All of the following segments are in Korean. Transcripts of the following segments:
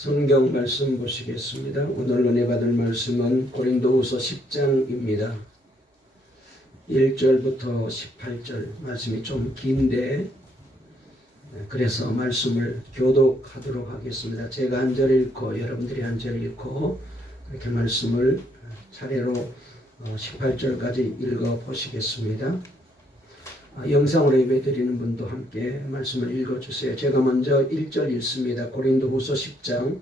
성경 말씀 보시겠습니다. 오늘 은혜 받을 말씀은 고린도후서 10장입니다. 1절부터 18절 말씀이 좀 긴데 그래서 말씀을 교독하도록 하겠습니다. 제가 한 절 읽고 여러분들이 한 절 읽고 이렇게 말씀을 차례로 18절까지 읽어 보시겠습니다. 영상으로 예배드리는 분도 함께 말씀을 읽어주세요. 제가 먼저 1절 읽습니다. 고린도후서 10장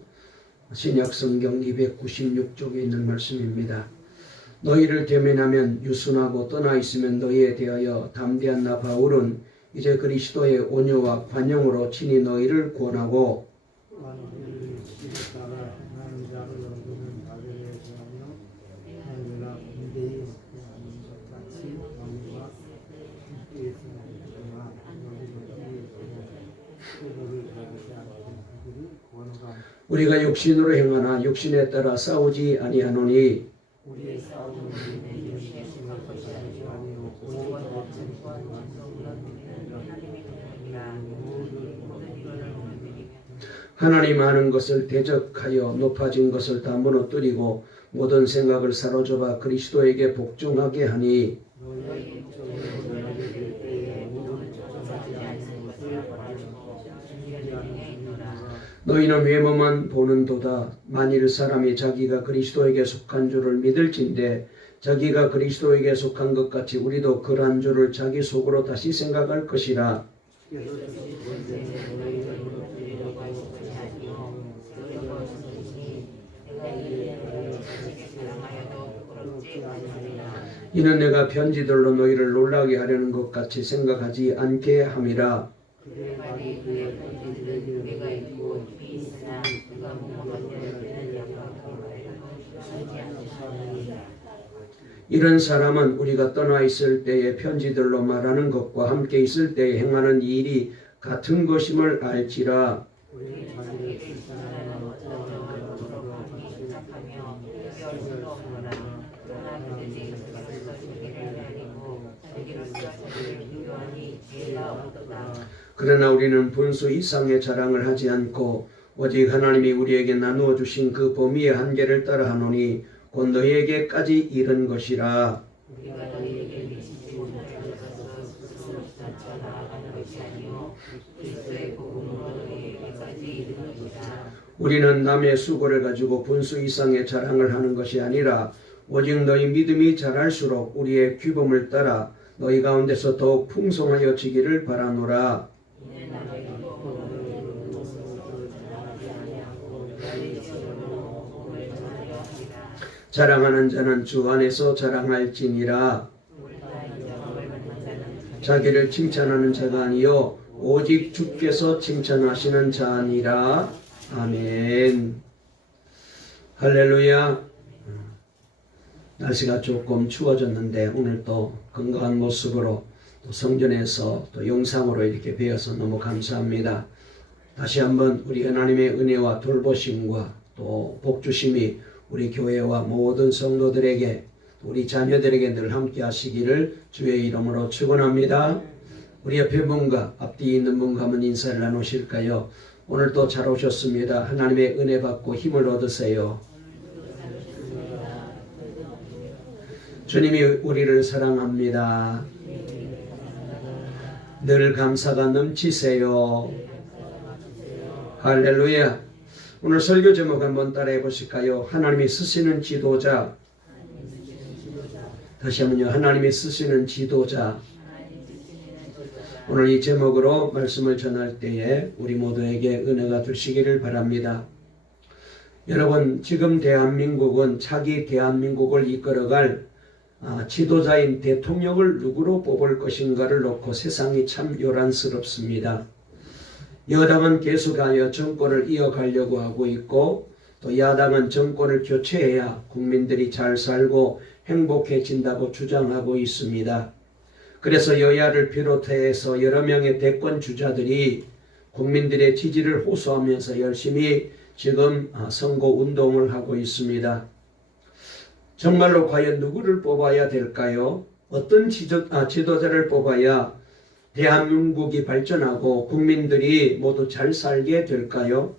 신약성경 296쪽에 있는 말씀입니다. 너희를 대면하면 유순하고 떠나 있으면 너희에 대하여 담대한 나 바울은 이제 그리스도의 온유와 관용으로 친히 너희를 구원하고 우리가 육신으로 행하나 육신에 따라 싸우지 아니하노니 하나님 아는 것을 대적하여 높아진 것을 다 무너뜨리고 모든 생각을 사로잡아 그리스도에게 복종하게 하니 너희는 외모만 보는도다. 만일 사람이 자기가 그리스도에게 속한 줄을 믿을진대 자기가 그리스도에게 속한 것 같이 우리도 그러한 줄을 자기 속으로 다시 생각할 것이라. 이는 내가 편지들로 너희를 놀라게 하려는 것 같이 생각하지 않게 함이라. 이런 사람은 우리가 떠나 있을 때에 편지들로 말하는 것과 함께 있을 때에 행하는 일이 같은 것임을 알지라. 그러나 우리는 분수 이상의 자랑을 하지 않고 오직 하나님이 우리에게 나누어 주신 그 범위의 한계를 따라 하노니 곧 너희에게까지 이른 것이라. 우리는 남의 수고를 가지고 분수 이상의 자랑을 하는 것이 아니라 오직 너희 믿음이 자랄수록 우리의 규범을 따라 너희 가운데서 더욱 풍성하여 지기를 바라노라. 자랑하는 자는 주 안에서 자랑할지니라. 자기를 칭찬하는 자가 아니요 오직 주께서 칭찬하시는 자니라. 아멘. 할렐루야. 날씨가 조금 추워졌는데 오늘 또 건강한 모습으로 또 성전에서 또 영상으로 이렇게 뵈어서 너무 감사합니다. 다시 한번 우리 하나님의 은혜와 돌보심과 또 복주심이 우리 교회와 모든 성도들에게 우리 자녀들에게 늘 함께 하시기를 주의 이름으로 축원합니다. 우리 옆에 분과 앞뒤 있는 분과 한번 인사를 나누실까요? 오늘 또 잘 오셨습니다. 하나님의 은혜 받고 힘을 얻으세요. 주님이 우리를 사랑합니다. 늘 감사가 넘치세요. 할렐루야. 오늘 설교 제목 한번 따라해 보실까요? 하나님이 쓰시는 지도자. 다시 한번요. 하나님이 쓰시는 지도자. 오늘 이 제목으로 말씀을 전할 때에 우리 모두에게 은혜가 되시기를 바랍니다. 여러분, 지금 대한민국은 차기 대한민국을 이끌어갈 지도자인 대통령을 누구로 뽑을 것인가를 놓고 세상이 참 요란스럽습니다. 여당은 계속하여 정권을 이어가려고 하고 있고 또 야당은 정권을 교체해야 국민들이 잘 살고 행복해진다고 주장하고 있습니다. 그래서 여야를 비롯해서 여러 명의 대권 주자들이 국민들의 지지를 호소하면서 열심히 지금 선거 운동을 하고 있습니다. 정말로 과연 누구를 뽑아야 될까요? 어떤 지도자를 뽑아야 대한민국이 발전하고 국민들이 모두 잘 살게 될까요?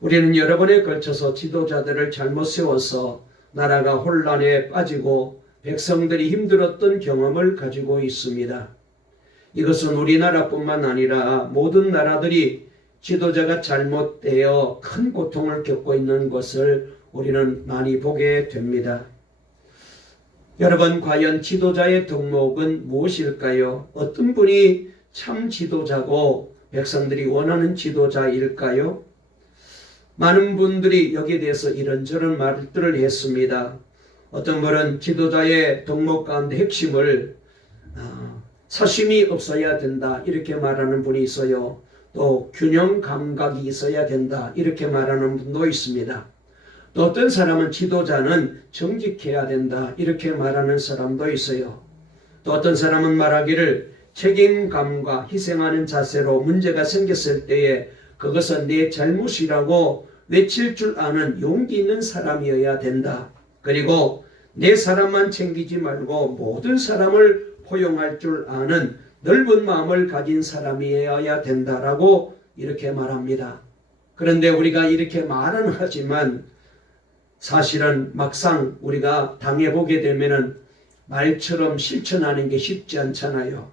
우리는 여러 번에 걸쳐서 지도자들을 잘못 세워서 나라가 혼란에 빠지고 백성들이 힘들었던 경험을 가지고 있습니다. 이것은 우리나라뿐만 아니라 모든 나라들이 지도자가 잘못되어 큰 고통을 겪고 있는 것을 우리는 많이 보게 됩니다. 여러분, 과연 지도자의 덕목은 무엇일까요? 어떤 분이 참 지도자고 백성들이 원하는 지도자일까요? 많은 분들이 여기에 대해서 이런저런 말들을 했습니다. 어떤 분은 지도자의 덕목 가운데 핵심을 사심이 없어야 된다 이렇게 말하는 분이 있어요. 또 균형 감각이 있어야 된다 이렇게 말하는 분도 있습니다. 또 어떤 사람은 지도자는 정직해야 된다 이렇게 말하는 사람도 있어요. 또 어떤 사람은 말하기를 책임감과 희생하는 자세로 문제가 생겼을 때에 그것은 내 잘못이라고 외칠 줄 아는 용기 있는 사람이어야 된다. 그리고 내 사람만 챙기지 말고 모든 사람을 포용할 줄 아는 넓은 마음을 가진 사람이어야 된다라고 이렇게 말합니다. 그런데 우리가 이렇게 말은 하지만 사실은 막상 우리가 당해보게 되면은 말처럼 실천하는 게 쉽지 않잖아요.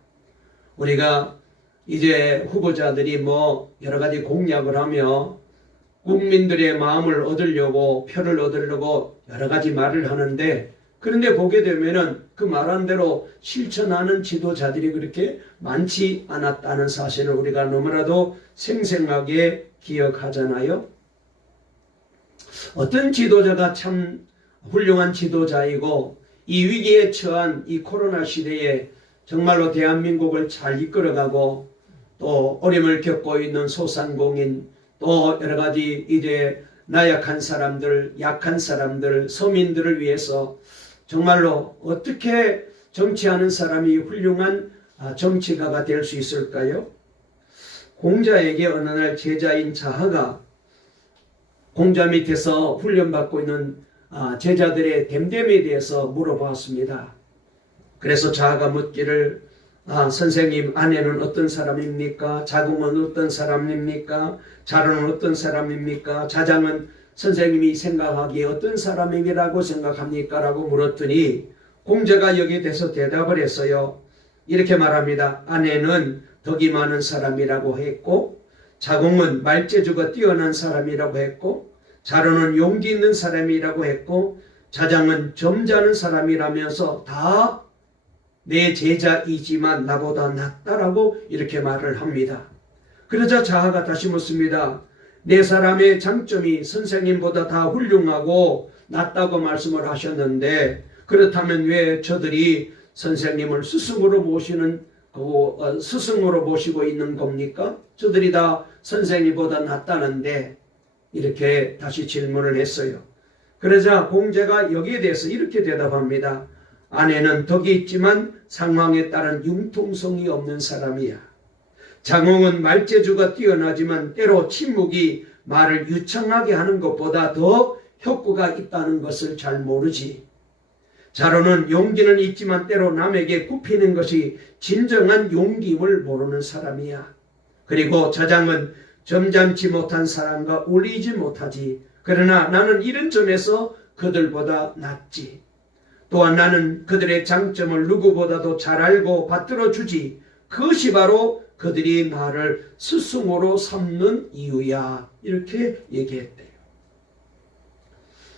우리가 이제 후보자들이 뭐 여러 가지 공약을 하며 국민들의 마음을 얻으려고 표를 얻으려고 여러 가지 말을 하는데 그런데 보게 되면은 그 말한 대로 실천하는 지도자들이 그렇게 많지 않았다는 사실을 우리가 너무나도 생생하게 기억하잖아요. 어떤 지도자가 참 훌륭한 지도자이고 이 위기에 처한 이 코로나 시대에 정말로 대한민국을 잘 이끌어가고 또 어려움을 겪고 있는 소상공인 또 여러 가지 이제 나약한 사람들, 약한 사람들, 서민들을 위해서 정말로 어떻게 정치하는 사람이 훌륭한 정치가가 될 수 있을까요? 공자에게 어느 날 제자인 자하가 공자 밑에서 훈련받고 있는 제자들의 됨됨에 대해서 물어보았습니다. 그래서 자하가 묻기를 선생님, 아내는 어떤 사람입니까? 자궁은 어떤 사람입니까? 자로는 어떤 사람입니까? 자장은 선생님이 생각하기에 어떤 사람이라고 생각합니까? 라고 물었더니 공자가 여기에 대해서 대답을 했어요. 이렇게 말합니다. 아내는 덕이 많은 사람이라고 했고 자궁은 말재주가 뛰어난 사람이라고 했고 자로는 용기 있는 사람이라고 했고 자장은 점잖은 사람이라면서 다 내 제자이지만 나보다 낫다라고 이렇게 말을 합니다. 그러자 자하가 다시 묻습니다. 네 사람의 장점이 선생님보다 다 훌륭하고 낫다고 말씀을 하셨는데 그렇다면 왜 저들이 선생님을 스승으로 모시고 있는 겁니까? 저들이 다 선생님보다 낫다는데 이렇게 다시 질문을 했어요. 그러자 공자가 여기에 대해서 이렇게 대답합니다. 아내는 덕이 있지만 상황에 따른 융통성이 없는 사람이야. 자궁은 말재주가 뛰어나지만 때로 침묵이 말을 유창하게 하는 것보다 더 효과가 있다는 것을 잘 모르지. 자로는 용기는 있지만 때로 남에게 굽히는 것이 진정한 용기임을 모르는 사람이야. 그리고 자장은 점잖지 못한 사람과 어울리지 못하지. 그러나 나는 이런 점에서 그들보다 낫지. 또한 나는 그들의 장점을 누구보다도 잘 알고 받들어 주지. 그것이 바로 그들이 나를 스승으로 삼는 이유야. 이렇게 얘기했대요.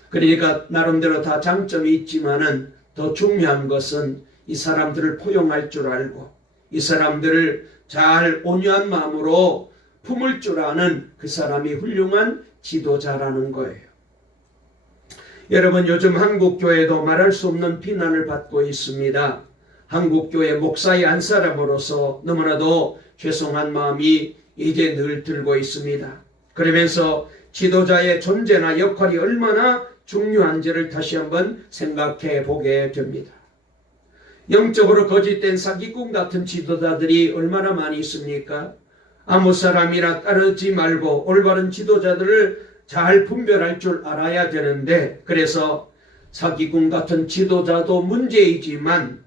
그러니까 나름대로 다 장점이 있지만은 더 중요한 것은 이 사람들을 포용할 줄 알고 이 사람들을 잘 온유한 마음으로 품을 줄 아는 그 사람이 훌륭한 지도자라는 거예요. 여러분, 요즘 한국교회도 말할 수 없는 비난을 받고 있습니다. 한국교회 목사의 한 사람으로서 너무나도 죄송한 마음이 이제 늘 들고 있습니다. 그러면서 지도자의 존재나 역할이 얼마나 중요한지를 다시 한번 생각해 보게 됩니다. 영적으로 거짓된 사기꾼 같은 지도자들이 얼마나 많이 있습니까? 아무 사람이나 따르지 말고 올바른 지도자들을 잘 분별할 줄 알아야 되는데 그래서 사기꾼 같은 지도자도 문제이지만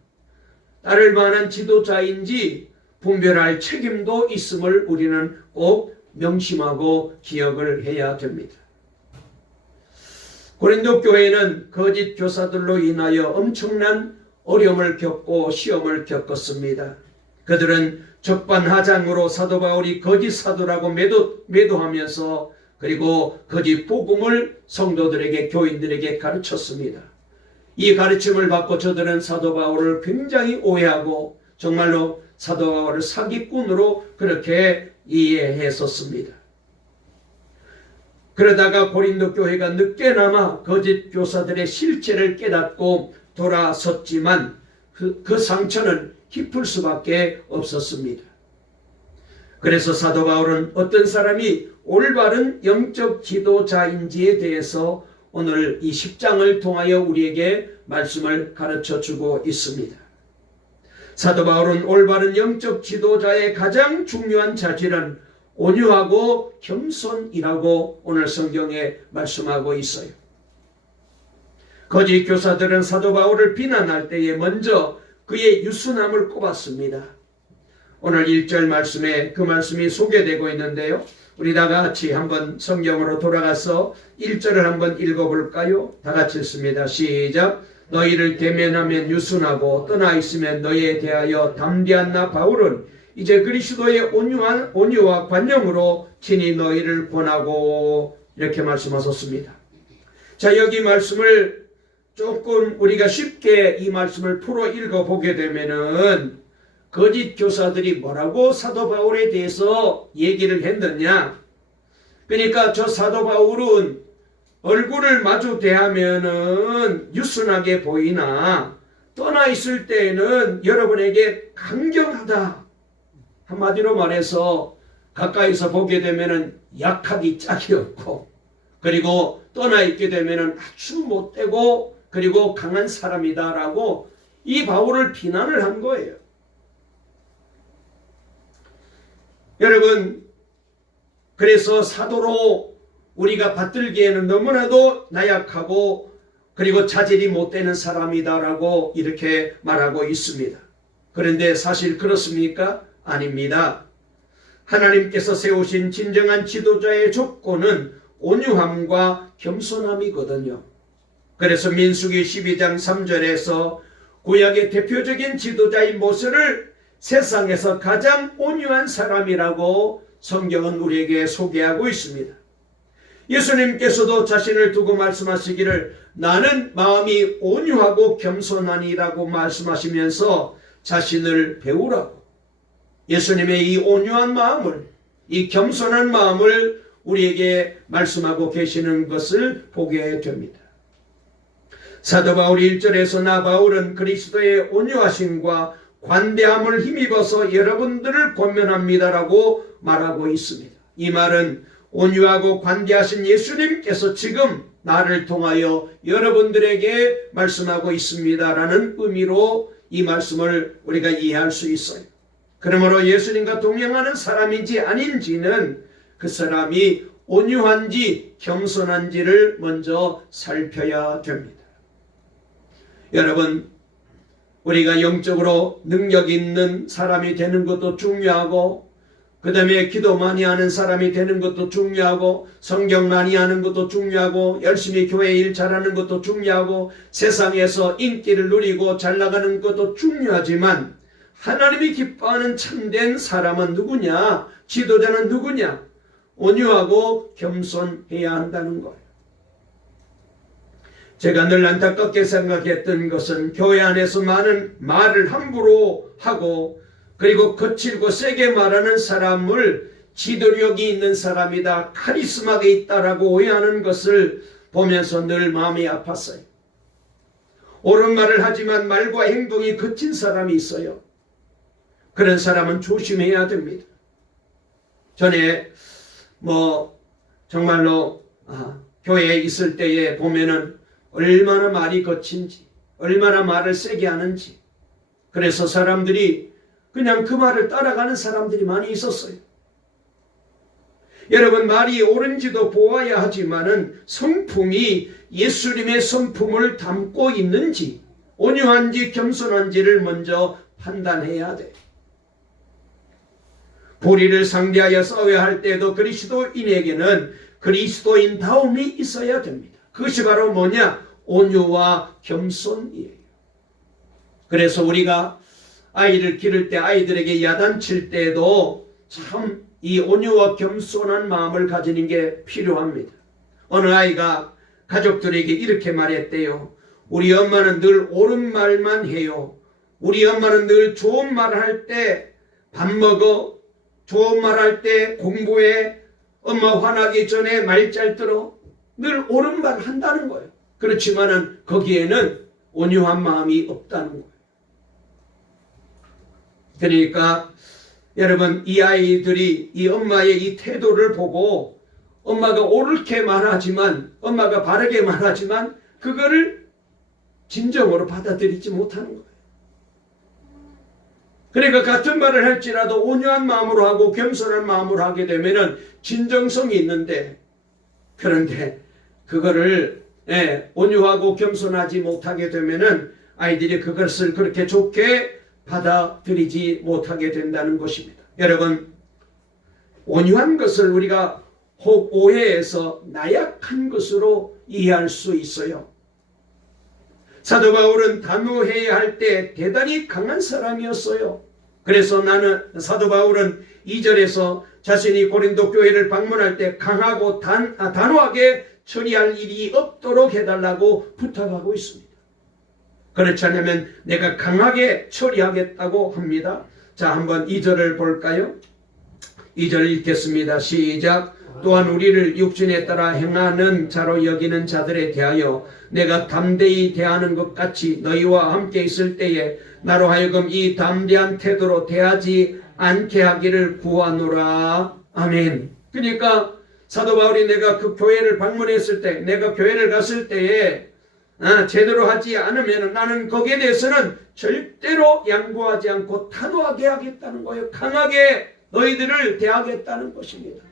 따를 만한 지도자인지 분별할 책임도 있음을 우리는 꼭 명심하고 기억을 해야 됩니다. 고린도 교회는 거짓 교사들로 인하여 엄청난 어려움을 겪고 시험을 겪었습니다. 그들은 적반하장으로 사도 바울이 거짓 사도라고 매도하면서 그리고 거짓 복음을 성도들에게 교인들에게 가르쳤습니다. 이 가르침을 받고 저들은 사도 바울을 굉장히 오해하고 정말로 사도 바울을 사기꾼으로 그렇게 이해했었습니다. 그러다가 고린도 교회가 늦게나마 거짓 교사들의 실체를 깨닫고 돌아섰지만 그 상처는 깊을 수밖에 없었습니다. 그래서 사도 바울은 어떤 사람이 올바른 영적 지도자인지에 대해서 오늘 이 10장을 통하여 우리에게 말씀을 가르쳐 주고 있습니다. 사도 바울은 올바른 영적 지도자의 가장 중요한 자질은 온유하고 겸손이라고 오늘 성경에 말씀하고 있어요. 거짓 교사들은 사도 바울을 비난할 때에 먼저 그의 유순함을 꼽았습니다. 오늘 1절 말씀에 그 말씀이 소개되고 있는데요. 우리 다 같이 한번 성경으로 돌아가서 1절을 한번 읽어볼까요? 다 같이 읽습니다. 시작. 너희를 대면하면 유순하고 떠나 있으면 너희에 대하여 담대한 나 바울은 이제 그리스도의 온유와 관용으로 친히 너희를 권하고 이렇게 말씀하셨습니다. 자, 여기 말씀을 조금 우리가 쉽게 이 말씀을 풀어 읽어보게 되면은 거짓 교사들이 뭐라고 사도 바울에 대해서 얘기를 했느냐. 그러니까 저 사도 바울은 얼굴을 마주 대하면은 유순하게 보이나 떠나 있을 때에는 여러분에게 강경하다. 한마디로 말해서 가까이서 보게 되면은 약하기 짝이 없고 그리고 떠나 있게 되면은 아주 못되고 그리고 강한 사람이다라고 이 바울을 비난을 한 거예요. 여러분, 그래서 사도로 우리가 받들기에는 너무나도 나약하고 그리고 자질이 못되는 사람이다라고 이렇게 말하고 있습니다. 그런데 사실 그렇습니까? 아닙니다. 하나님께서 세우신 진정한 지도자의 조건은 온유함과 겸손함이거든요. 그래서 민수기 12장 3절에서 구약의 대표적인 지도자인 모세를 세상에서 가장 온유한 사람이라고 성경은 우리에게 소개하고 있습니다. 예수님께서도 자신을 두고 말씀하시기를 나는 마음이 온유하고 겸손하니라고 말씀하시면서 자신을 배우라고 예수님의 이 온유한 마음을 이 겸손한 마음을 우리에게 말씀하고 계시는 것을 보게 됩니다. 사도 바울이 1절에서 나 바울은 그리스도의 온유하심과 관대함을 힘입어서 여러분들을 권면합니다라고 말하고 있습니다. 이 말은 온유하고 관대하신 예수님께서 지금 나를 통하여 여러분들에게 말씀하고 있습니다라는 의미로 이 말씀을 우리가 이해할 수 있어요. 그러므로 예수님과 동행하는 사람인지 아닌지는 그 사람이 온유한지 겸손한지를 먼저 살펴야 됩니다. 여러분, 우리가 영적으로 능력 있는 사람이 되는 것도 중요하고 그 다음에 기도 많이 하는 사람이 되는 것도 중요하고 성경 많이 하는 것도 중요하고 열심히 교회 일 잘하는 것도 중요하고 세상에서 인기를 누리고 잘 나가는 것도 중요하지만 하나님이 기뻐하는 참된 사람은 누구냐? 지도자는 누구냐? 온유하고 겸손해야 한다는 거예요. 제가 늘 안타깝게 생각했던 것은 교회 안에서 많은 말을 함부로 하고 그리고 거칠고 세게 말하는 사람을 지도력이 있는 사람이다, 카리스마가 있다라고 오해하는 것을 보면서 늘 마음이 아팠어요. 옳은 말을 하지만 말과 행동이 거친 사람이 있어요. 그런 사람은 조심해야 됩니다. 전에 정말로 교회에 있을 때에 보면은 얼마나 말이 거친지, 얼마나 말을 세게 하는지. 그래서 사람들이 그냥 그 말을 따라가는 사람들이 많이 있었어요. 여러분, 말이 옳은지도 보아야 하지만은 성품이 예수님의 성품을 담고 있는지, 온유한지 겸손한지를 먼저 판단해야 돼. 불의를 상대하여 싸워야 할 때도 그리스도인에게는 그리스도인다움이 있어야 됩니다. 그것이 바로 뭐냐? 온유와 겸손이에요. 그래서 우리가 아이를 기를 때, 아이들에게 야단칠 때도 참 이 온유와 겸손한 마음을 가지는 게 필요합니다. 어느 아이가 가족들에게 이렇게 말했대요. 우리 엄마는 늘 옳은 말만 해요. 우리 엄마는 늘 좋은 말 할 때 밥 먹어, 좋은 말 할 때 공부해, 엄마 화나기 전에 말 잘 들어, 늘 옳은 말 한다는 거예요. 그렇지만은 거기에는 온유한 마음이 없다는 거예요. 그러니까 여러분, 이 아이들이 이 엄마의 이 태도를 보고 엄마가 옳게 말하지만, 엄마가 바르게 말하지만 그거를 진정으로 받아들이지 못하는 거예요. 그러니까 같은 말을 할지라도 온유한 마음으로 하고 겸손한 마음으로 하게 되면은 진정성이 있는데, 그런데 그거를 온유하고 겸손하지 못하게 되면은 아이들이 그것을 그렇게 좋게 받아들이지 못하게 된다는 것입니다. 여러분, 온유한 것을 우리가 혹 오해해서 나약한 것으로 이해할 수 있어요. 사도 바울은 단호해야 할 때 대단히 강한 사람이었어요. 그래서 사도 바울은 2절에서 자신이 고린도 교회를 방문할 때 강하고 단호하게 처리할 일이 없도록 해달라고 부탁하고 있습니다. 그렇지 않으면 내가 강하게 처리하겠다고 합니다. 자, 한번 2절을 볼까요? 2절 읽겠습니다. 시작. 또한 우리를 육신에 따라 행하는 자로 여기는 자들에 대하여 내가 담대히 대하는 것 같이 너희와 함께 있을 때에 나로 하여금 이 담대한 태도로 대하지 않게 하기를 구하노라. 아멘. 그러니까 사도 바울이 내가 그 교회를 방문했을 때, 내가 교회를 갔을 때에 제대로 하지 않으면 나는 거기에 대해서는 절대로 양보하지 않고 단호하게 하겠다는 거예요. 강하게 너희들을 대하겠다는 것입니다.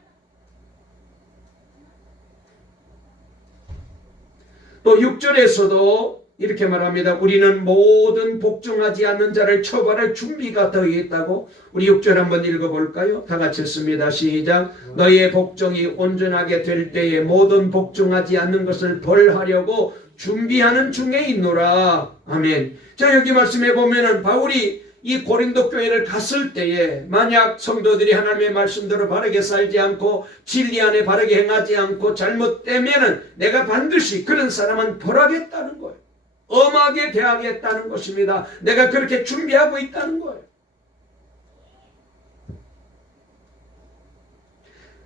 또 6절에서도 이렇게 말합니다. 우리는 모든 복종하지 않는 자를 처벌할 준비가 되어 있다고. 우리 6절 한번 읽어볼까요? 다 같이 읽습니다. 시작. 너희의 복종이 온전하게 될 때에 모든 복종하지 않는 것을 벌하려고 준비하는 중에 있노라. 아멘. 자, 여기 말씀해 보면은 바울이 이 고린도 교회를 갔을 때에 만약 성도들이 하나님의 말씀대로 바르게 살지 않고 진리 안에 바르게 행하지 않고 잘못되면은 내가 반드시 그런 사람은 벌하겠다는 거예요. 엄하게 대하겠다는 것입니다. 내가 그렇게 준비하고 있다는 거예요.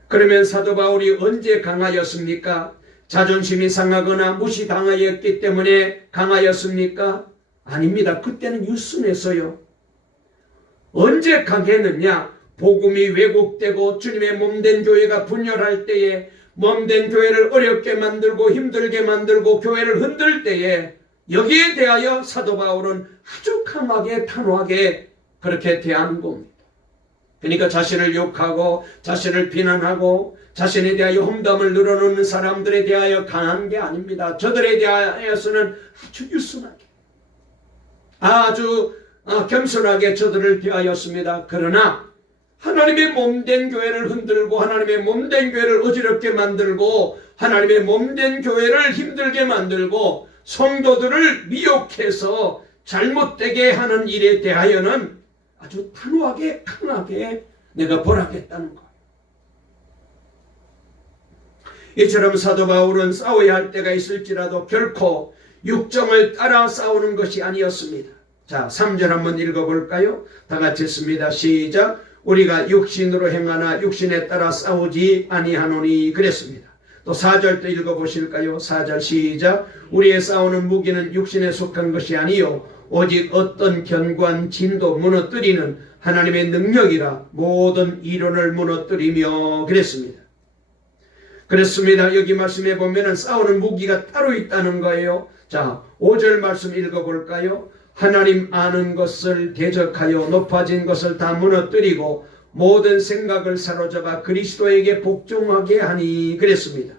그러면 사도 바울이 언제 강하였습니까? 자존심이 상하거나 무시당하였기 때문에 강하였습니까? 아닙니다. 그때는 유순했어요. 언제 강했느냐? 복음이 왜곡되고 주님의 몸된 교회가 분열할 때에, 몸된 교회를 어렵게 만들고 힘들게 만들고 교회를 흔들 때에 여기에 대하여 사도 바울은 아주 강하게 단호하게 그렇게 대하는 겁니다. 그러니까 자신을 욕하고 자신을 비난하고 자신에 대하여 험담을 늘어놓는 사람들에 대하여 강한 게 아닙니다. 저들에 대하여서는 아주 유순하게, 아주 겸손하게 저들을 대하였습니다. 그러나 하나님의 몸된 교회를 흔들고 하나님의 몸된 교회를 어지럽게 만들고 하나님의 몸된 교회를 힘들게 만들고 성도들을 미혹해서 잘못되게 하는 일에 대하여는 아주 단호하게 강하게 내가 벌하겠다는 거예요. 이처럼 사도 바울은 싸워야 할 때가 있을지라도 결코 육정을 따라 싸우는 것이 아니었습니다. 자, 3절 한번 읽어볼까요? 다 같이 읽습니다. 시작. 우리가 육신으로 행하나 육신에 따라 싸우지 아니하노니 그랬습니다. 또 4절도 읽어보실까요? 4절 시작. 우리의 싸우는 무기는 육신에 속한 것이 아니요 오직 어떤 견고한 진도 무너뜨리는 하나님의 능력이라 모든 이론을 무너뜨리며 그랬습니다. 그렇습니다. 여기 말씀해 보면은 싸우는 무기가 따로 있다는 거예요. 자, 5절 말씀 읽어볼까요? 하나님 아는 것을 대적하여 높아진 것을 다 무너뜨리고 모든 생각을 사로잡아 그리스도에게 복종하게 하니 그랬습니다.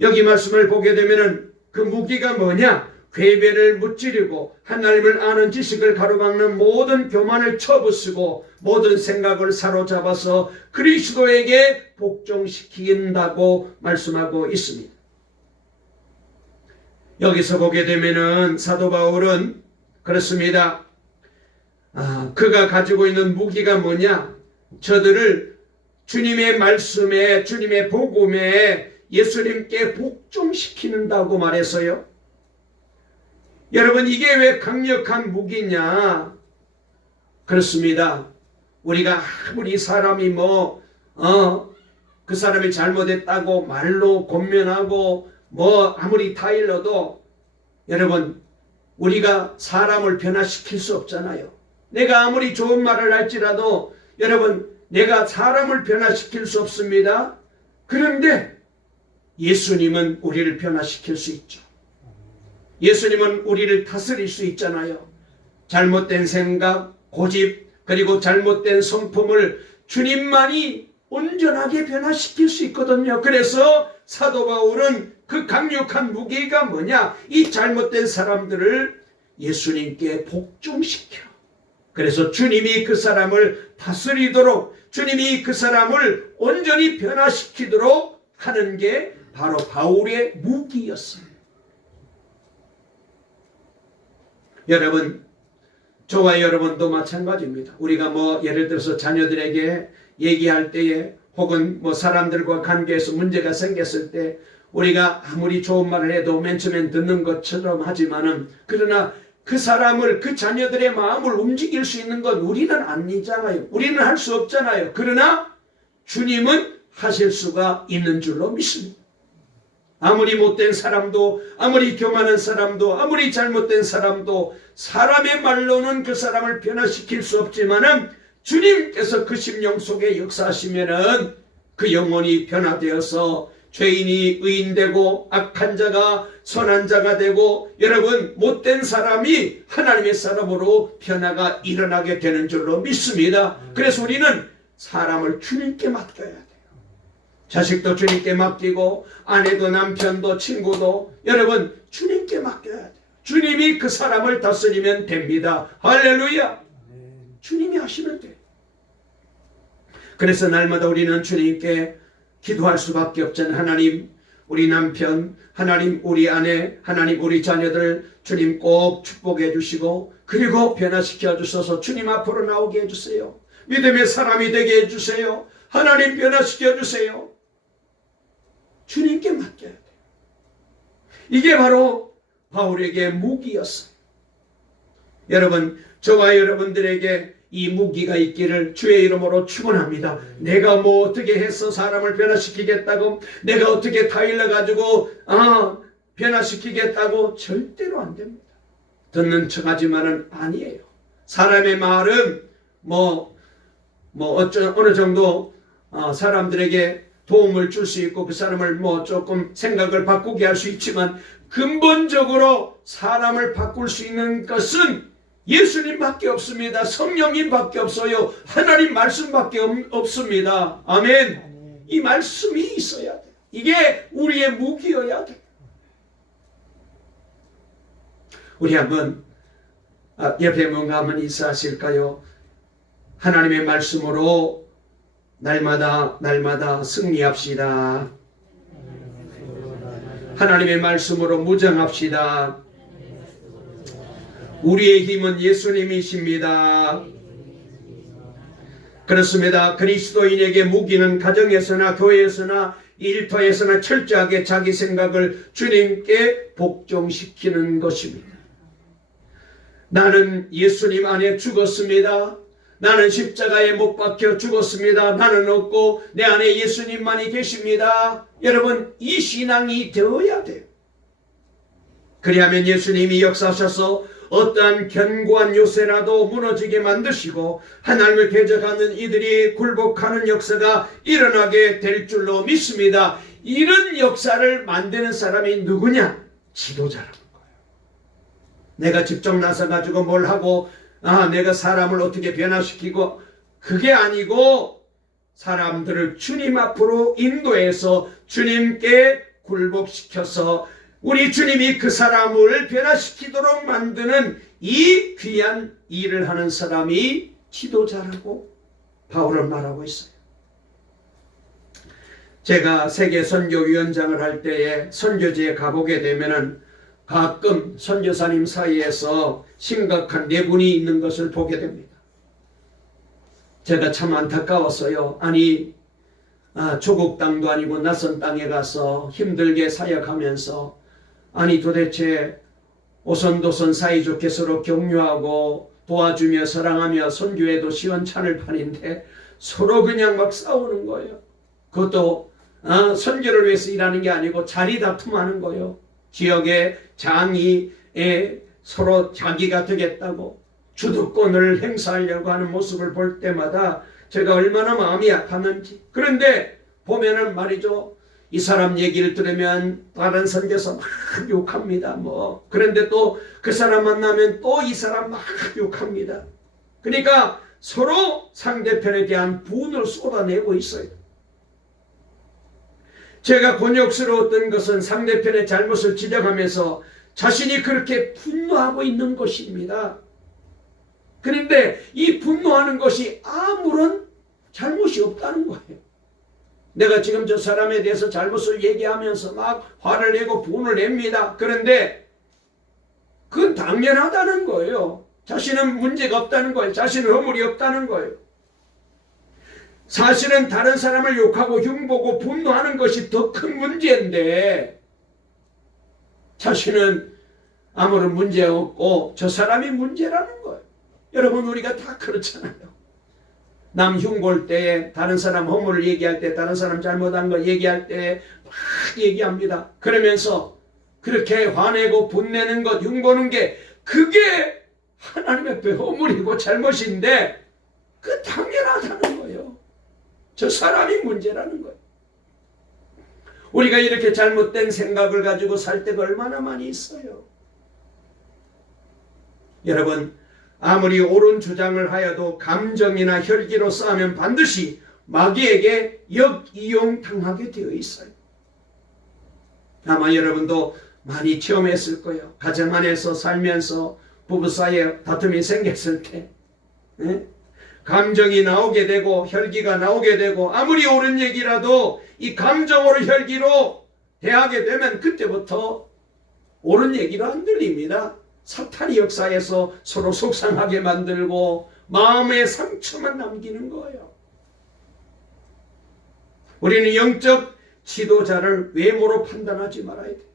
여기 말씀을 보게 되면은 그 무기가 뭐냐? 괴배를 무찌르고 하나님을 아는 지식을 가로막는 모든 교만을 쳐부수고 모든 생각을 사로잡아서 그리스도에게 복종시킨다고 말씀하고 있습니다. 여기서 보게 되면은 사도 바울은 그렇습니다. 그가 가지고 있는 무기가 뭐냐? 저들을 주님의 말씀에, 주님의 복음에 예수님께 복종시키는다고 말했어요. 여러분, 이게 왜 강력한 무기냐? 그렇습니다. 우리가 아무리 사람이 그 사람이 잘못했다고 말로 권면하고 아무리 타일러도 여러분, 우리가 사람을 변화시킬 수 없잖아요. 내가 아무리 좋은 말을 할지라도 여러분, 내가 사람을 변화시킬 수 없습니다. 그런데 예수님은 우리를 변화시킬 수 있죠. 예수님은 우리를 다스릴 수 있잖아요. 잘못된 생각, 고집, 그리고 잘못된 성품을 주님만이 온전하게 변화시킬 수 있거든요. 그래서 사도 바울은 그 강력한 무기가 뭐냐? 이 잘못된 사람들을 예수님께 복종시켜. 그래서 주님이 그 사람을 다스리도록, 주님이 그 사람을 온전히 변화시키도록 하는 게 바로 바울의 무기였어요. 여러분, 저와 여러분도 마찬가지입니다. 우리가 예를 들어서 자녀들에게 얘기할 때에 혹은 사람들과 관계에서 문제가 생겼을 때 우리가 아무리 좋은 말을 해도 맨 처음엔 듣는 것처럼 하지만은 그러나 그 사람을, 그 자녀들의 마음을 움직일 수 있는 건 우리는 아니잖아요. 우리는 할 수 없잖아요. 그러나 주님은 하실 수가 있는 줄로 믿습니다. 아무리 못된 사람도, 아무리 교만한 사람도, 아무리 잘못된 사람도 사람의 말로는 그 사람을 변화시킬 수 없지만은 주님께서 그 심령 속에 역사하시면은 그 영혼이 변화되어서 죄인이 의인되고 악한 자가 선한 자가 되고 여러분, 못된 사람이 하나님의 사람으로 변화가 일어나게 되는 줄로 믿습니다. 그래서 우리는 사람을 주님께 맡겨야 돼요. 자식도 주님께 맡기고 아내도 남편도 친구도 여러분 주님께 맡겨야 돼요. 주님이 그 사람을 다스리면 됩니다. 할렐루야. 주님이 하시면 돼요. 그래서 날마다 우리는 주님께 기도할 수밖에 없잖아요. 하나님, 우리 남편, 하나님, 우리 아내, 하나님, 우리 자녀들 주님 꼭 축복해 주시고 그리고 변화시켜 주셔서 주님 앞으로 나오게 해주세요. 믿음의 사람이 되게 해주세요. 하나님 변화시켜 주세요. 주님께 맡겨야 돼요. 이게 바로 바울에게 무기였어요. 여러분, 저와 여러분들에게 이 무기가 있기를 주의 이름으로 축원합니다. 내가 어떻게 해서 사람을 변화시키겠다고, 내가 어떻게 타일러 가지고 변화시키겠다고 절대로 안 됩니다. 듣는 척하지만은 아니에요. 사람의 말은 어느 정도 사람들에게 도움을 줄 수 있고 그 사람을 조금 생각을 바꾸게 할 수 있지만 근본적으로 사람을 바꿀 수 있는 것은 예수님밖에 없습니다. 성령님밖에 없어요. 하나님 말씀밖에 없습니다. 아멘. 이 말씀이 있어야 돼요. 이게 우리의 무기여야 돼요. 우리 한번 옆에 뭔가 한번 인사하실까요? 하나님의 말씀으로 날마다 승리합시다. 하나님의 말씀으로 무장합시다. 우리의 힘은 예수님이십니다. 그렇습니다. 그리스도인에게 무기는 가정에서나 교회에서나 일터에서나 철저하게 자기 생각을 주님께 복종시키는 것입니다. 나는 예수님 안에 죽었습니다. 나는 십자가에 못 박혀 죽었습니다. 나는 없고 내 안에 예수님만이 계십니다. 여러분, 이 신앙이 되어야 돼요. 그리하면 예수님이 역사하셔서 어떠한 견고한 요새라도 무너지게 만드시고 하나님을 대적하는 이들이 굴복하는 역사가 일어나게 될 줄로 믿습니다. 이런 역사를 만드는 사람이 누구냐? 지도자라는 거예요. 내가 직접 나서가지고 뭘 하고 내가 사람을 어떻게 변화시키고 그게 아니고 사람들을 주님 앞으로 인도해서 주님께 굴복시켜서 우리 주님이 그 사람을 변화시키도록 만드는 이 귀한 일을 하는 사람이 지도자라고 바울은 말하고 있어요. 제가 세계 선교위원장을 할 때에 선교지에 가보게 되면은 가끔 선교사님 사이에서 심각한 내분이 있는 것을 보게 됩니다. 제가 참 안타까웠어요. 아니, 조국 땅도 아니고 낯선 땅에 가서 힘들게 사역하면서 아니 도대체 오손도손 사이좋게 서로 격려하고 도와주며 사랑하며 선교해도 시원찮을 판인데 서로 그냥 막 싸우는 거예요. 그것도 선교를 위해서 일하는 게 아니고 자리 다툼하는 거예요. 지역의 장의에 서로 자기가 되겠다고 주도권을 행사하려고 하는 모습을 볼 때마다 제가 얼마나 마음이 아팠는지. 그런데 보면은 말이죠, 이 사람 얘기를 들으면 다른 선교사 막 욕합니다. 그런데 또 그 사람 만나면 또 이 사람 막 욕합니다. 그러니까 서로 상대편에 대한 분을 쏟아내고 있어요. 제가 곤욕스러웠던 것은 상대편의 잘못을 지적하면서 자신이 그렇게 분노하고 있는 것입니다. 그런데 이 분노하는 것이 아무런 잘못이 없다는 거예요. 내가 지금 저 사람에 대해서 잘못을 얘기하면서 막 화를 내고 분을 냅니다. 그런데 그건 당연하다는 거예요. 자신은 문제가 없다는 거예요. 자신은 허물이 없다는 거예요. 사실은 다른 사람을 욕하고 흉보고 분노하는 것이 더 큰 문제인데 자신은 아무런 문제 없고 저 사람이 문제라는 거예요. 여러분, 우리가 다 그렇잖아요. 남 흉볼 때에 다른 사람 허물을 얘기할 때, 다른 사람 잘못한 거 얘기할 때 막 얘기합니다. 그러면서 그렇게 화내고 분내는 것, 흉보는 게 그게 하나님 앞에 허물이고 잘못인데 그 당연하다는 거예요. 저 사람이 문제라는 거예요. 우리가 이렇게 잘못된 생각을 가지고 살 때가 얼마나 많이 있어요. 여러분, 아무리 옳은 주장을 하여도 감정이나 혈기로 싸우면 반드시 마귀에게 역이용 당하게 되어 있어요. 아마 여러분도 많이 체험했을 거예요. 가정 안에서 살면서 부부 사이에 다툼이 생겼을 때 감정이 나오게 되고 혈기가 나오게 되고 아무리 옳은 얘기라도 이 감정으로 혈기로 대하게 되면 그때부터 옳은 얘기로 안 들립니다. 사탄이 역사에서 서로 속상하게 만들고 마음의 상처만 남기는 거예요. 우리는 영적 지도자를 외모로 판단하지 말아야 돼요.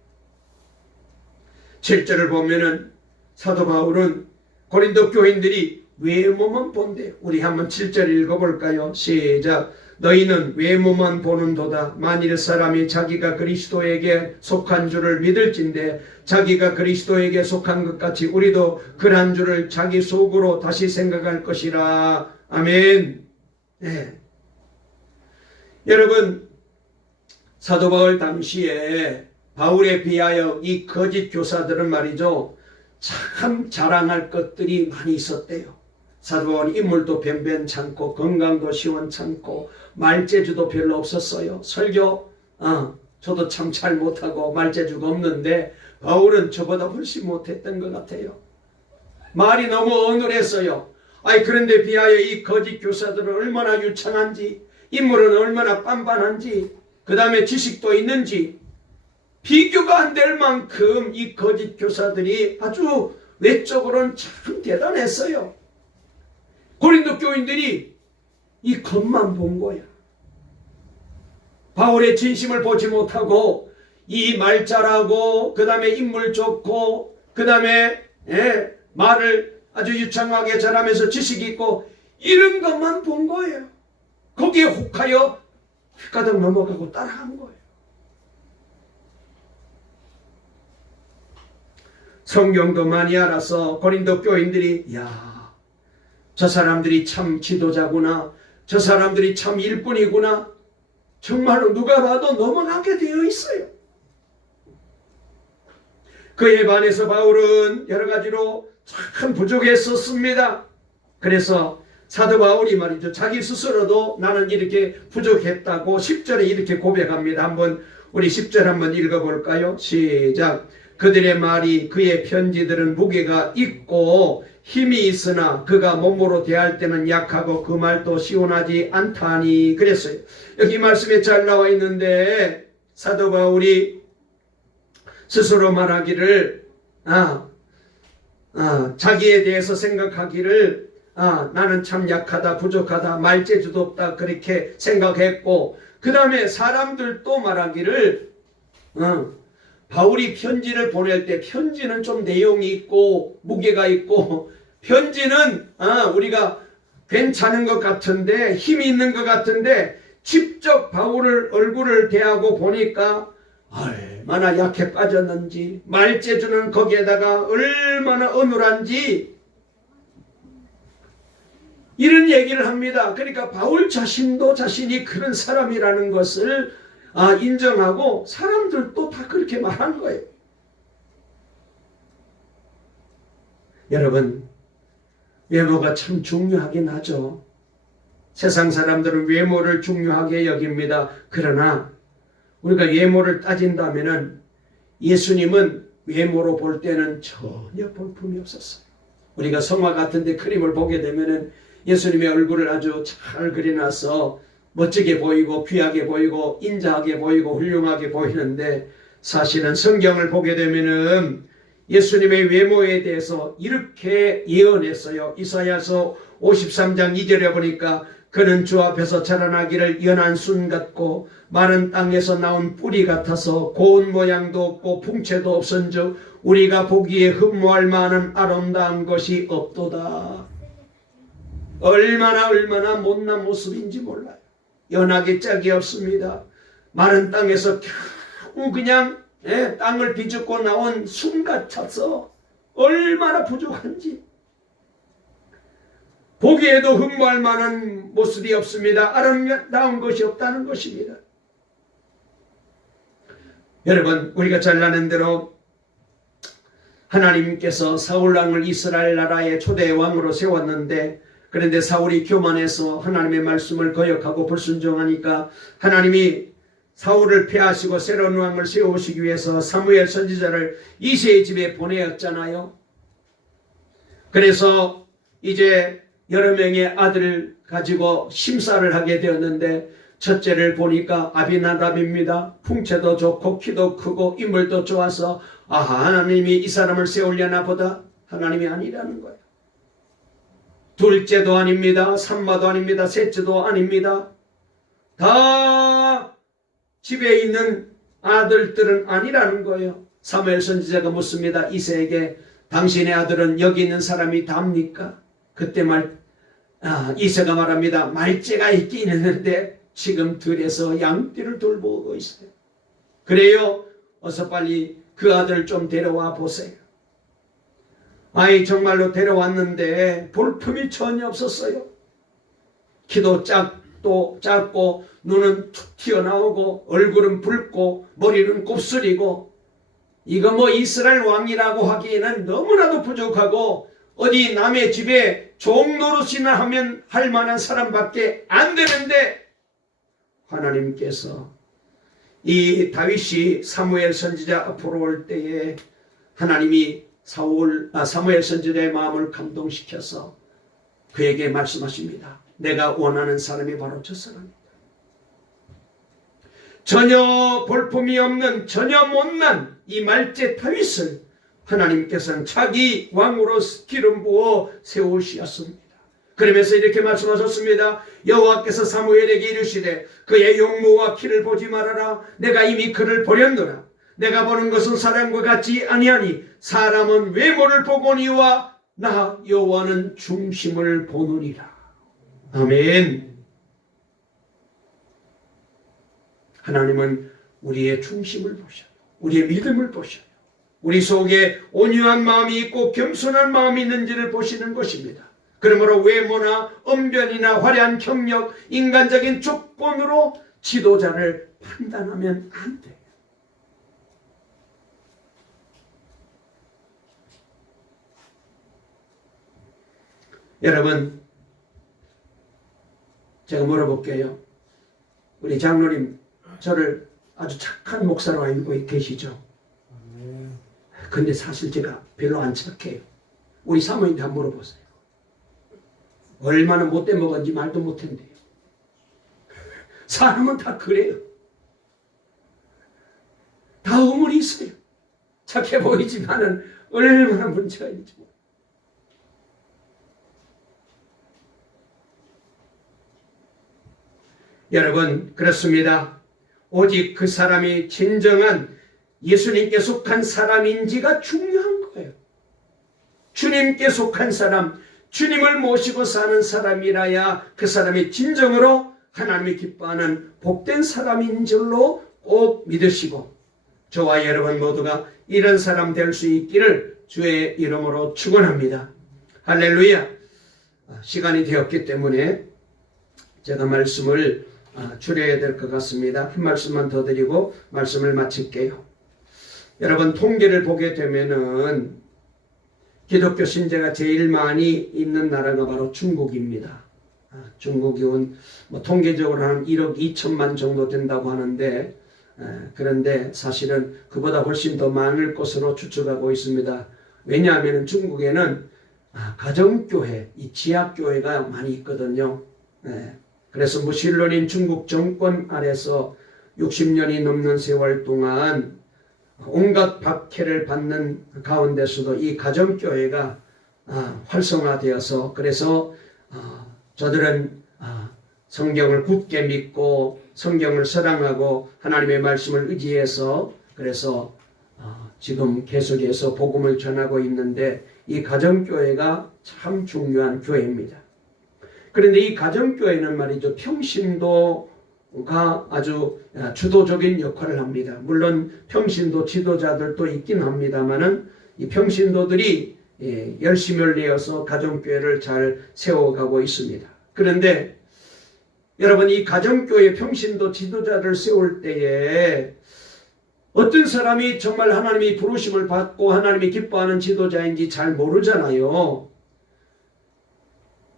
7절을 보면은 사도 바울은 고린도 교인들이 외모만 본대요. 우리 한번 7절 읽어볼까요? 시작. 너희는 외모만 보는도다. 만일 사람이 자기가 그리스도에게 속한 줄을 믿을진대 자기가 그리스도에게 속한 것 같이 우리도 그런 줄을 자기 속으로 다시 생각할 것이라. 아멘. 네. 여러분, 사도 바울 당시에 바울에 비하여 이 거짓 교사들은 말이죠, 참 자랑할 것들이 많이 있었대요. 사도 바울은 인물도 변변찮고 건강도 시원찮고 말재주도 별로 없었어요. 설교 저도 참 잘 못하고 말재주가 없는데 바울은 저보다 훨씬 못했던 것 같아요. 말이 너무 어눌했어요. 그런데 비하여 이 거짓 교사들은 얼마나 유창한지, 인물은 얼마나 빤빤한지, 그 다음에 지식도 있는지 비교가 안 될 만큼 이 거짓 교사들이 아주 외적으로는 참 대단했어요. 고린도 교인들이 이 겉만 본 거야. 바울의 진심을 보지 못하고 이 말 잘하고 그 다음에 인물 좋고 그 다음에 말을 아주 유창하게 잘하면서 지식 있고 이런 것만 본 거예요. 거기에 혹하여 휘가닥 넘어가고 따라간 거예요. 성경도 많이 알아서 고린도 교인들이 저 사람들이 참 지도자구나, 저 사람들이 참 일꾼이구나, 정말로 누가 봐도 넘어가게 되어 있어요. 그에 반해서 바울은 여러 가지로 참 부족했었습니다. 그래서 사도 바울이 말이죠, 자기 스스로도 나는 이렇게 부족했다고 10절에 이렇게 고백합니다. 한번 우리 10절 한번 읽어볼까요? 시작. 그들의 말이 그의 편지들은 무게가 있고 힘이 있으나 그가 몸으로 대할 때는 약하고 그 말도 시원하지 않다니 그랬어요. 여기 말씀에 잘 나와 있는데 사도 바울이 스스로 말하기를 자기에 대해서 생각하기를 나는 참 약하다, 부족하다, 말재주도 없다 그렇게 생각했고, 그 다음에 사람들도 말하기를 바울이 편지를 보낼 때 편지는 좀 내용이 있고 무게가 있고, 편지는 우리가 괜찮은 것 같은데, 힘이 있는 것 같은데, 직접 바울을 얼굴을 대하고 보니까 얼마나 약해 빠졌는지, 말재주는 거기에다가 얼마나 어눌한지 이런 얘기를 합니다. 그러니까 바울 자신도 자신이 그런 사람이라는 것을 인정하고 사람들도 다 그렇게 말한 거예요. 여러분, 외모가 참 중요하긴 하죠. 세상 사람들은 외모를 중요하게 여깁니다. 그러나 우리가 외모를 따진다면은 예수님은 외모로 볼 때는 전혀 볼품이 없었어요. 우리가 성화 같은 데 그림을 보게 되면은 예수님의 얼굴을 아주 잘 그려놔서 멋지게 보이고 귀하게 보이고 인자하게 보이고 훌륭하게 보이는데, 사실은 성경을 보게 되면은 예수님의 외모에 대해서 이렇게 예언했어요. 이사야서 53장 2절에 보니까 그는 주 앞에서 자라나기를 연한 순 같고 마른 땅에서 나온 뿌리 같아서 고운 모양도 없고 풍채도 없은즉 우리가 보기에 흠모할 만한 아름다운 것이 없도다. 얼마나 못난 모습인지 몰라요. 연하게 짝이 없습니다. 마른 땅에서 겨우 그냥 땅을 비집고 나온 순 같아서 얼마나 부족한지, 보기에도 흠모할 만한 모습이 없습니다. 아름다운 것이 없다는 것입니다. 여러분, 우리가 잘 아는 대로 하나님께서 사울왕을 이스라엘 나라의 초대 왕으로 세웠는데, 그런데 사울이 교만해서 하나님의 말씀을 거역하고 불순종하니까 하나님이 사울을 폐하시고 새로운 왕을 세우시기 위해서 사무엘 선지자를 이새의 집에 보내었잖아요. 그래서 이제 여러 명의 아들을 가지고 심사를 하게 되었는데, 첫째를 보니까 아비나답입니다. 풍채도 좋고 키도 크고 인물도 좋아서 하나님이 이 사람을 세우려나 보다. 하나님이 아니라는 거예요. 둘째도 아닙니다. 삼마도 아닙니다. 셋째도 아닙니다. 다 집에 있는 아들들은 아니라는 거예요. 사무엘 선지자가 묻습니다. 이새에게 당신의 아들은 여기 있는 사람이 답니까? 그때 이새가 말합니다. 말째가 있긴 있는데 지금 들에서 양떼를 돌보고 있어요. 그래요? 어서 빨리 그 아들 좀 데려와 보세요. 정말로 데려왔는데 볼품이 전혀 없었어요. 키도 작고 눈은 툭 튀어나오고 얼굴은 붉고 머리는 곱슬이고, 이거 이스라엘 왕이라고 하기에는 너무나도 부족하고 어디 남의 집에 종노릇이나 하면 할 만한 사람밖에 안 되는데, 하나님께서 이 다윗이 사무엘 선지자 앞으로 올 때에 하나님이 사무엘 선지자의 마음을 감동시켜서 그에게 말씀하십니다. 내가 원하는 사람이 바로 저 사람이다. 전혀 볼품이 없는, 전혀 못난 이 말째 다윗을 하나님께서는 자기 왕으로 기름 부어 세우셨습니다. 그러면서 이렇게 말씀하셨습니다. 여호와께서 사무엘에게 이르시되 그의 용모와 키를 보지 말아라. 내가 이미 그를 버렸노라. 내가 보는 것은 사람과 같지 아니하니 사람은 외모를 보거니와 나 여호와는 중심을 보느니라. 아멘. 하나님은 우리의 중심을 보셔요. 우리의 믿음을 보셔요. 우리 속에 온유한 마음이 있고 겸손한 마음이 있는지를 보시는 것입니다. 그러므로 외모나 언변이나 화려한 경력, 인간적인 조건으로 지도자를 판단하면 안 돼요. 여러분, 제가 물어볼게요. 우리 장로님 저를 아주 착한 목사로 알고 계시죠. 근데 사실 제가 별로 안 착해요. 우리 사모님한테 한번 물어보세요. 얼마나 못돼 먹었는지 말도 못했는데요. 사람은 다 그래요. 다 어물이 있어요. 착해 보이지만은 얼마나 문제가 있는지. 여러분, 그렇습니다. 오직 그 사람이 진정한 예수님께 속한 사람인지가 중요한 거예요. 주님께 속한 사람, 주님을 모시고 사는 사람이라야 그 사람이 진정으로 하나님이 기뻐하는 복된 사람인 줄로 꼭 믿으시고, 저와 여러분 모두가 이런 사람 될 수 있기를 주의 이름으로 축원합니다. 할렐루야. 시간이 되었기 때문에 제가 말씀을 줄여야 될 것 같습니다. 한 말씀만 더 드리고 말씀을 마칠게요. 여러분, 통계를 보게 되면은 기독교 신자가 제일 많이 있는 나라가 바로 중국입니다. 중국이 통계적으로 한 1억 2천만 정도 된다고 하는데, 그런데 사실은 그보다 훨씬 더 많을 것으로 추측하고 있습니다. 왜냐하면 중국에는 가정교회, 이 지하교회가 많이 있거든요. 그래서 무신론인 중국 정권 아래서 60년이 넘는 세월 동안 온갖 박해를 받는 가운데서도 이 가정교회가 활성화되어서, 그래서 저들은 성경을 굳게 믿고 성경을 사랑하고 하나님의 말씀을 의지해서, 그래서 지금 계속해서 복음을 전하고 있는데, 이 가정교회가 참 중요한 교회입니다. 그런데 이 가정교회는 말이죠, 평신도가 아주 주도적인 역할을 합니다. 물론 평신도 지도자들도 있긴 합니다만은 이 평신도들이 열심을 내어서 가정교회를 잘 세워가고 있습니다. 그런데 여러분, 이 가정교회 평신도 지도자를 세울 때에 어떤 사람이 정말 하나님이 부르심을 받고 하나님이 기뻐하는 지도자인지 잘 모르잖아요.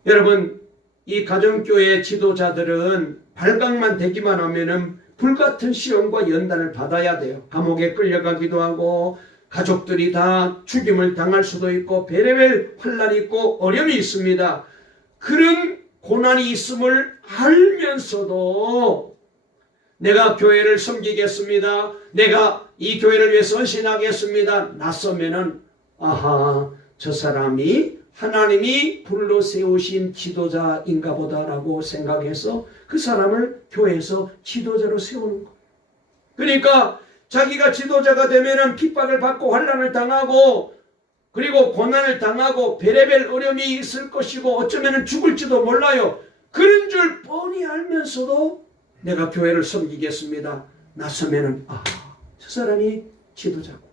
여러분, 이 가정교회 지도자들은 발각만 되기만 하면은 불같은 시험과 연단을 받아야 돼요. 감옥에 끌려가기도 하고 가족들이 다 죽임을 당할 수도 있고 별의별 환난이 있고 어려움이 있습니다. 그런 고난이 있음을 알면서도 내가 교회를 섬기겠습니다, 내가 이 교회를 위해 헌신하겠습니다, 나서면은 아하, 저 사람이 하나님이 불러 세우신 지도자인가 보다라고 생각해서 그 사람을 교회에서 지도자로 세우는 거예요. 그러니까 자기가 지도자가 되면은 핍박을 받고 환난을 당하고 그리고 고난을 당하고 별의별 어려움이 있을 것이고 어쩌면 죽을지도 몰라요. 그런 줄 뻔히 알면서도 내가 교회를 섬기겠습니다, 나서면은 저 사람이 지도자구나.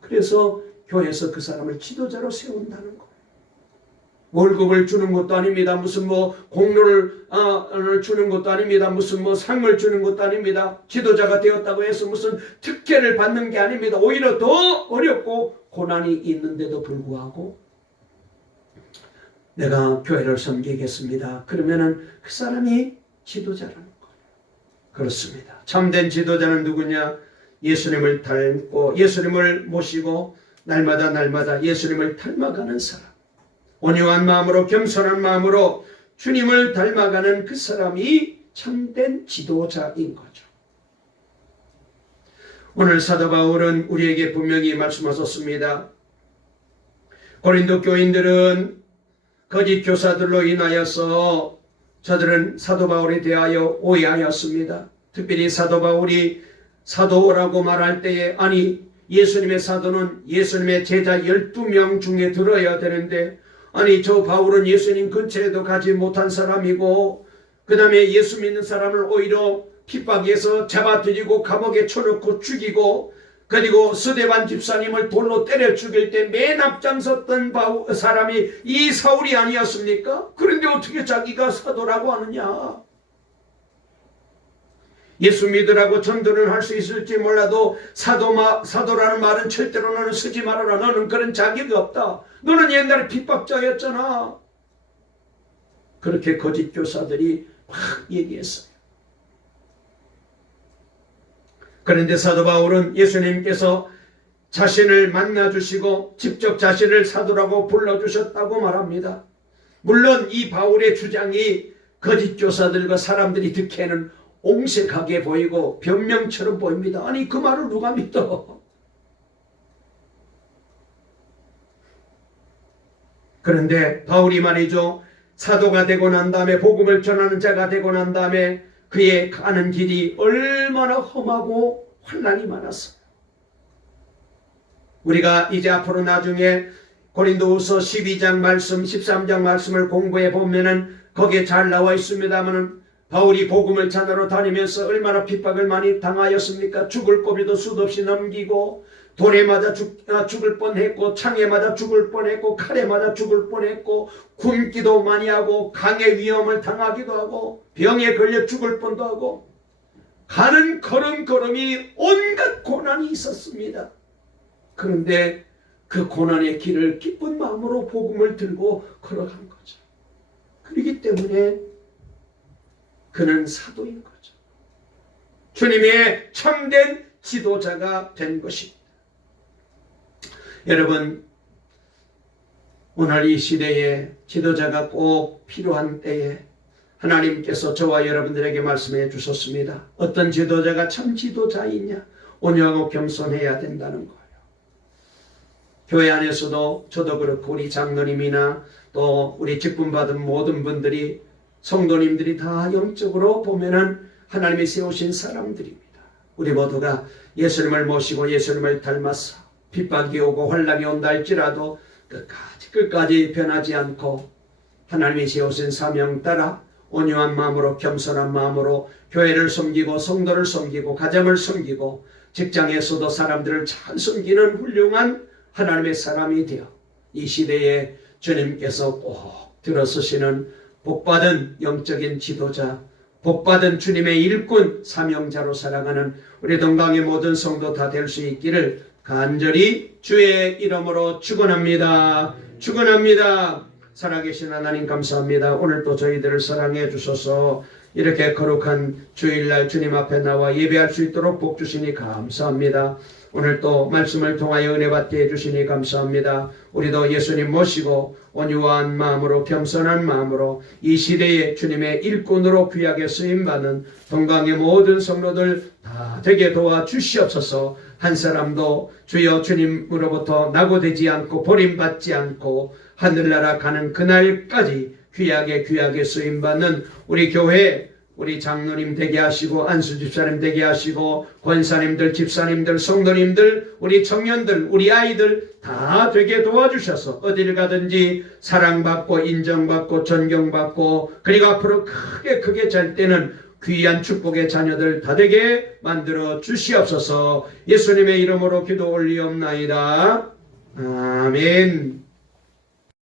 그래서 교회에서 그 사람을 지도자로 세운다는 거. 월급을 주는 것도 아닙니다. 무슨 공로를 주는 것도 아닙니다. 무슨 상을 주는 것도 아닙니다. 지도자가 되었다고 해서 무슨 특혜를 받는 게 아닙니다. 오히려 더 어렵고 고난이 있는데도 불구하고 내가 교회를 섬기겠습니다. 그러면은 그 사람이 지도자라는 거예요. 그렇습니다. 참된 지도자는 누구냐? 예수님을 닮고 예수님을 모시고 날마다 예수님을 닮아가는 사람. 온유한 마음으로 겸손한 마음으로 주님을 닮아가는 그 사람이 참된 지도자인 거죠. 오늘 사도 바울은 우리에게 분명히 말씀하셨습니다. 고린도 교인들은 거짓 교사들로 인하여서 저들은 사도 바울에 대하여 오해하였습니다. 특별히 사도 바울이 사도라고 말할 때에 아니 예수님의 사도는 예수님의 제자 12명 중에 들어야 되는데 아니 저 바울은 예수님 근처에도 가지 못한 사람이고 그 다음에 예수 믿는 사람을 오히려 핍박해서 잡아들이고 감옥에 쳐놓고 죽이고 그리고 스데반 집사님을 돌로 때려 죽일 때 맨 앞장섰던 사람이 이 사울이 아니었습니까? 그런데 어떻게 자기가 사도라고 하느냐? 예수 믿으라고 전도는 할 수 있을지 몰라도 사도라는 말은 절대로 너는 쓰지 말아라. 너는 그런 자격이 없다. 너는 옛날에 핍박자였잖아. 그렇게 거짓 교사들이 막 얘기했어요. 그런데 사도 바울은 예수님께서 자신을 만나주시고 직접 자신을 사도라고 불러주셨다고 말합니다. 물론 이 바울의 주장이 거짓 교사들과 사람들이 듣기에는 옹색하게 보이고 변명처럼 보입니다. 아니 그 말을 누가 믿어? 그런데 바울이 말이죠. 사도가 되고 난 다음에 복음을 전하는 자가 되고 난 다음에 그의 가는 길이 얼마나 험하고 환난이 많았어요. 우리가 이제 앞으로 나중에 고린도후서 12장 말씀 13장 말씀을 공부해 보면은 거기에 잘 나와 있습니다만은 바울이 복음을 전하러 다니면서 얼마나 핍박을 많이 당하였습니까? 죽을 고비도 수도 없이 넘기고 돌에 맞아 죽을 뻔했고 창에 맞아 죽을 뻔했고 칼에 맞아 죽을 뻔했고 굶기도 많이 하고 강의 위험을 당하기도 하고 병에 걸려 죽을 뻔도 하고 가는 걸음걸음이 온갖 고난이 있었습니다. 그런데 그 고난의 길을 기쁜 마음으로 복음을 들고 걸어간 거죠. 그렇기 때문에 그는 사도인 거죠. 주님의 참된 지도자가 된 것입니다. 여러분, 오늘 이 시대에 지도자가 꼭 필요한 때에 하나님께서 저와 여러분들에게 말씀해 주셨습니다. 어떤 지도자가 참 지도자이냐? 온유하고 겸손해야 된다는 거예요. 교회 안에서도 저도 그렇고 우리 장로님이나 또 우리 직분받은 모든 분들이 성도님들이 다 영적으로 보면은 하나님이 세우신 사람들입니다. 우리 모두가 예수님을 모시고 예수님을 닮아서 핍박이 오고 환난이 온다 할지라도 끝까지 변하지 않고 하나님이 세우신 사명 따라 온유한 마음으로 겸손한 마음으로 교회를 섬기고 성도를 섬기고 가정을 섬기고 직장에서도 사람들을 잘 섬기는 훌륭한 하나님의 사람이 되어 이 시대에 주님께서 꼭 들어서시는 복받은 영적인 지도자, 복받은 주님의 일꾼 사명자로 살아가는 우리 동강의 모든 성도 다 될 수 있기를 간절히 주의 이름으로 축원합니다. 축원합니다. 살아계신 하나님 감사합니다. 오늘도 저희들을 사랑해 주셔서 이렇게 거룩한 주일날 주님 앞에 나와 예배할 수 있도록 복 주시니 감사합니다. 오늘 또 말씀을 통하여 은혜 받게 해주시니 감사합니다. 우리도 예수님 모시고 온유한 마음으로 겸손한 마음으로 이 시대에 주님의 일꾼으로 귀하게 쓰임받는 동강의 모든 성도들 다 되게 도와주시옵소서. 한 사람도 주여 주님으로부터 낙오되지 않고 버림받지 않고 하늘나라 가는 그날까지 귀하게 쓰임받는 우리 교회 우리 장로님 되게 하시고 안수집사님 되게 하시고 권사님들 집사님들 성도님들 우리 청년들 우리 아이들 다 되게 도와주셔서 어딜 가든지 사랑받고 인정받고 존경받고 그리고 앞으로 크게 잘 때는 귀한 축복의 자녀들 다 되게 만들어 주시옵소서. 예수님의 이름으로 기도 올리옵나이다. 아멘.